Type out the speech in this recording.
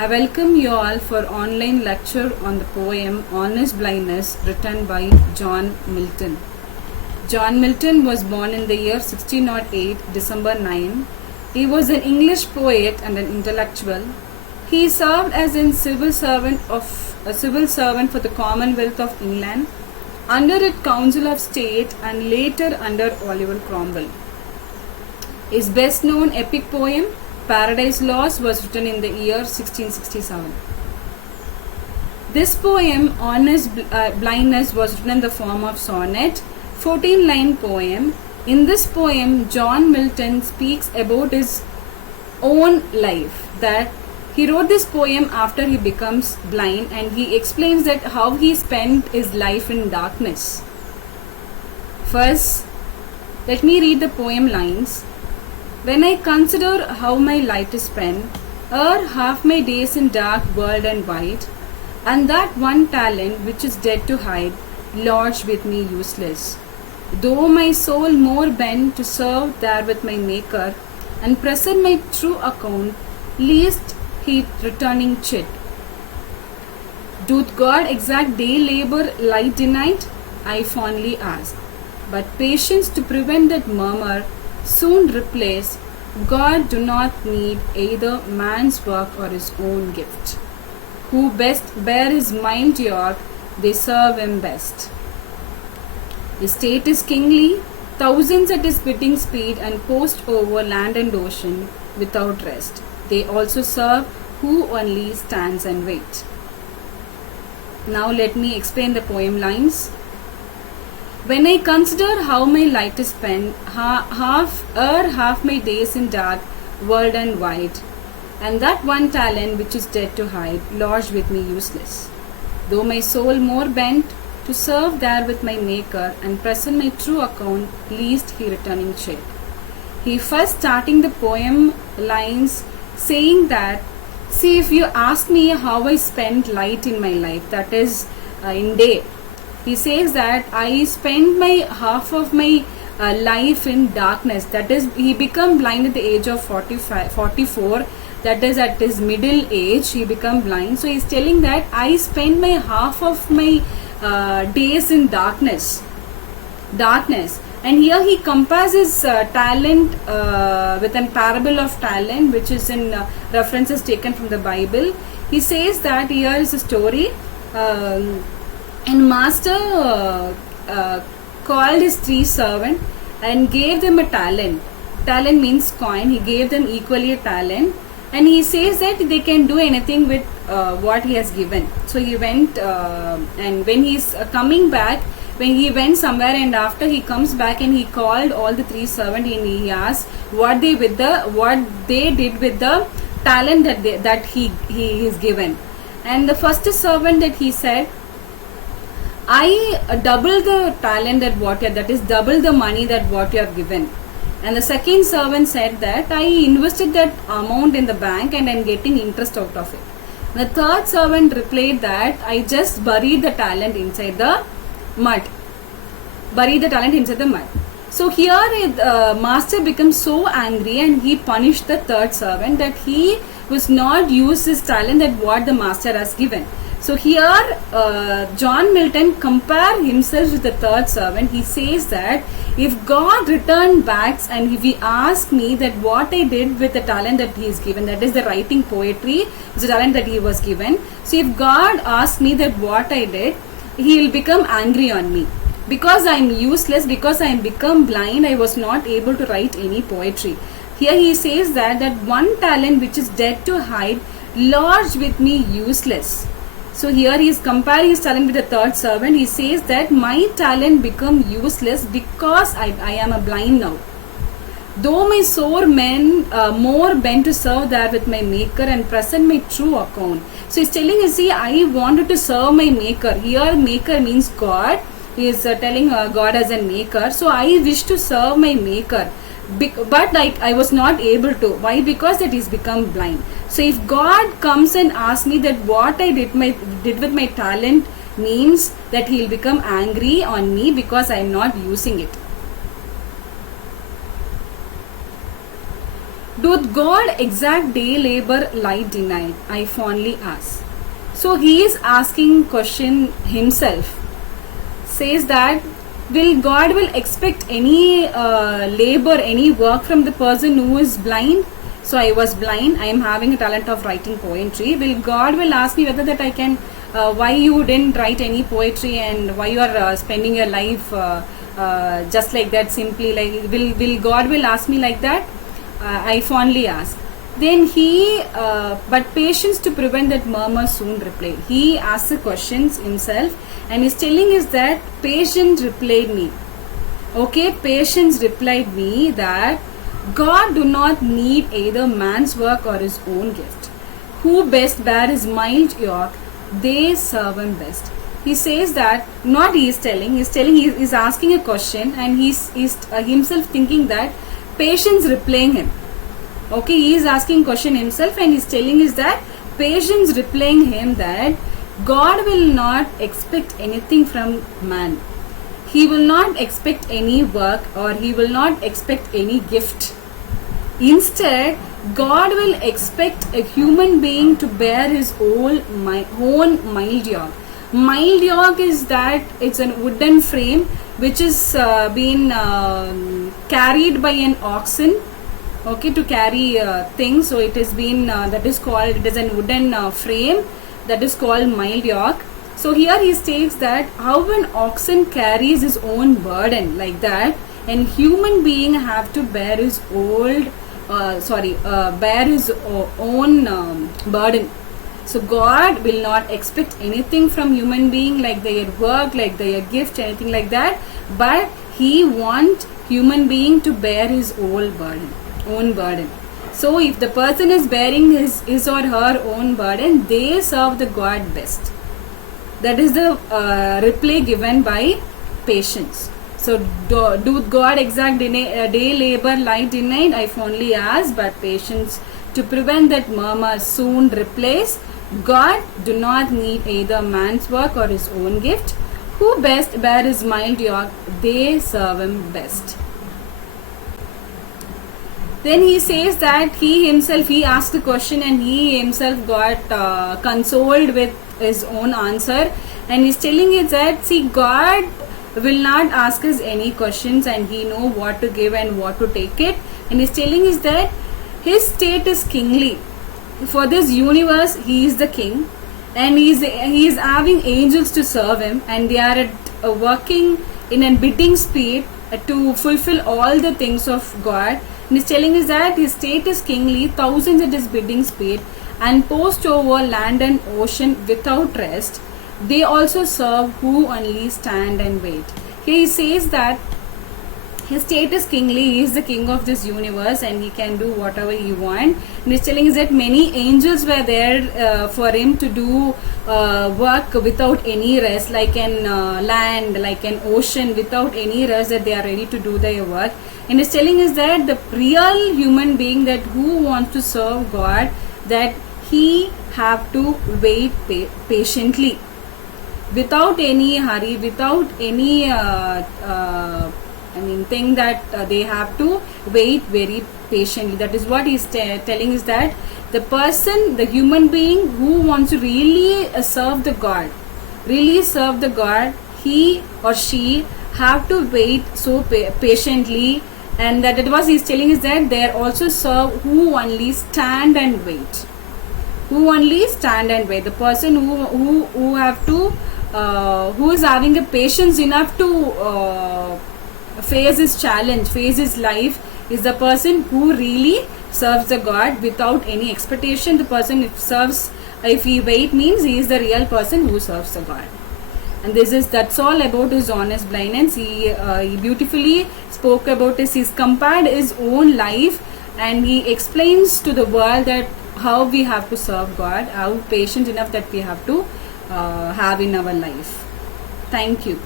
I welcome you all for online lecture on the poem Honest Blindness written by John Milton. John Milton was born in the year 1608, December 9. He was an English poet and an intellectual. He served as a civil servant for the Commonwealth of England, under its Council of State and later under Oliver Cromwell. His best known epic poem, Paradise Lost, was written in the year 1667. This poem, Honest Blindness, was written in the form of sonnet, 14-line poem. In this poem, John Milton speaks about his own life, that he wrote this poem after he becomes blind, and he explains that how he spent his life in darkness. First, let me read the poem lines. When I consider how my light is spent, half my days in dark world and wide, and that one talent which is dead to hide, lodged with me useless. Though my soul more bent to serve there with my Maker, and present my true account, least he returning chid. Doth God exact day labor light denied? I fondly ask. But patience to prevent that murmur soon replace. God do not need either man's work or his own gift. Who best bear his mind york, they serve him best. His state is kingly, thousands at his bidding speed, and post over land and ocean without rest. They also serve who only stands and wait. Now let me explain the poem lines. When I consider how my light is spent, half my days in dark world and wide, and that one talent which is dead to hide, lodged with me useless. Though my soul more bent to serve there with my Maker, and present my true account, least he returning chid. He first starting the poem lines saying that, see, if you ask me how I spent light in my life, that is in day, he says that I spent my half of my life in darkness. That is, he become blind at the age of 44. That is, at his middle age, he become blind. So he's telling that I spent my half of my days in darkness. And here he compares his talent with a parable of talent, which is in references taken from the Bible. He says that here is a story. And master called his 3 servants and gave them a talent. Talent means coin. He gave them equally a talent. And he says that they can do anything with what he has given. So he went and when he's coming back, when he went somewhere, and after he comes back and he called all the 3 servants and he asked what they did with the talent that he is given. And the first servant that he said, I double the talent that is double the money that what you have given. And the second servant said that I invested that amount in the bank and I am getting interest out of it. The third servant replied that I just buried the talent inside the mud. So here master becomes so angry and he punished the third servant that he was not use his talent that what the master has given. So here John Milton compare himself with the third servant. He says that if God returned back and if he asked me that what I did with the talent that he is given, that is the writing poetry, is the talent that he was given. So if God asked me that what I did, he will become angry on me. Because I am useless, because I am become blind, I was not able to write any poetry. Here he says that one talent which is dead to hide, lodged with me useless. So here he is comparing his talent with the third servant. He says that my talent become useless because I am a blind now. Though my soul more bent to serve there with my Maker and present my true account. So he's telling, you see, I wanted to serve my Maker. Here Maker means God. He is telling God as a Maker. So I wish to serve my Maker. But I was not able to. Why? Because that he's become blind. So if God comes and asks me that what I did with my talent, means that he'll become angry on me because I am not using it. Doth God exact day labor light denied? I fondly ask. So he is asking question himself. Says that will expect any labor, any work from the person who is blind? So I was blind, I am having a talent of writing poetry. God will ask me whether that I can, why you didn't write any poetry and why you are spending your life just like that, simply like, will God will ask me like that? I fondly ask. Then he, but patience to prevent that murmur soon replied. He asked the questions himself and is telling us that patience replied me. Okay, patience replied me that God do not need either man's work or his own gift. Who best bear his mild yoke, they serve him best. He says that, not he is telling, he is asking a question and he's himself thinking that patience replying him. Okay, he is asking question himself and he's telling us that patience replying him that God will not expect anything from man. He will not expect any work or he will not expect any gift. Instead, God will expect a human being to bear his own mild yoke. Mild yoke is that it's a wooden frame which is being carried by an oxen. Okay, to carry things. So it has been that is called, it is a wooden frame that is called mild yoke. So here he states that how an oxen carries his own burden like that, and human being have to bear his own burden. So God will not expect anything from human being like their work, like their gift, anything like that, but he wants human being to bear his own burden. So if the person is bearing his or her own burden, they serve the God best. That is the reply given by patience. So do God exact day labor light denied? I fondly ask, but patience to prevent that murmur soon replace. God do not need either man's work or his own gift. Who best bear his mild yoke, they serve him best. Then he says that he asked the question and he himself got consoled with his own answer, and he's telling us that, see, God will not ask us any questions and he know what to give and what to take it, and he's telling us that his state is kingly. For this universe, he is the king, and he is having angels to serve him, and they are working in a bidding speed to fulfill all the things of God. And he's telling us that his state is kingly, thousands at his bidding speed, and post over land and ocean without rest. They also serve who only stand and wait. Here he says that his state is kingly, he is the king of this universe and he can do whatever he wants. And he's telling us that many angels were there for him to do work without any rest, like an land, like an ocean, without any rest, that they are ready to do their work. And he's telling us that the real human being that who wants to serve God, that he have to wait patiently, without any hurry, without any thing that they have to wait very patiently. That is what he's telling us, that the person, the human being who wants to really serve the God, he or she have to wait so patiently. And that it was he's telling us that they also serve who only stand and wait. The person who have to who is having a patience enough to face his challenge, face his life, is the person who really serves the God without any expectation. The person if he wait, means he is the real person who serves the God. And that's all about his honest blindness. He beautifully spoke about this. He's compared his own life and he explains to the world that how we have to serve God, how patient enough that we have to have in our life. Thank you.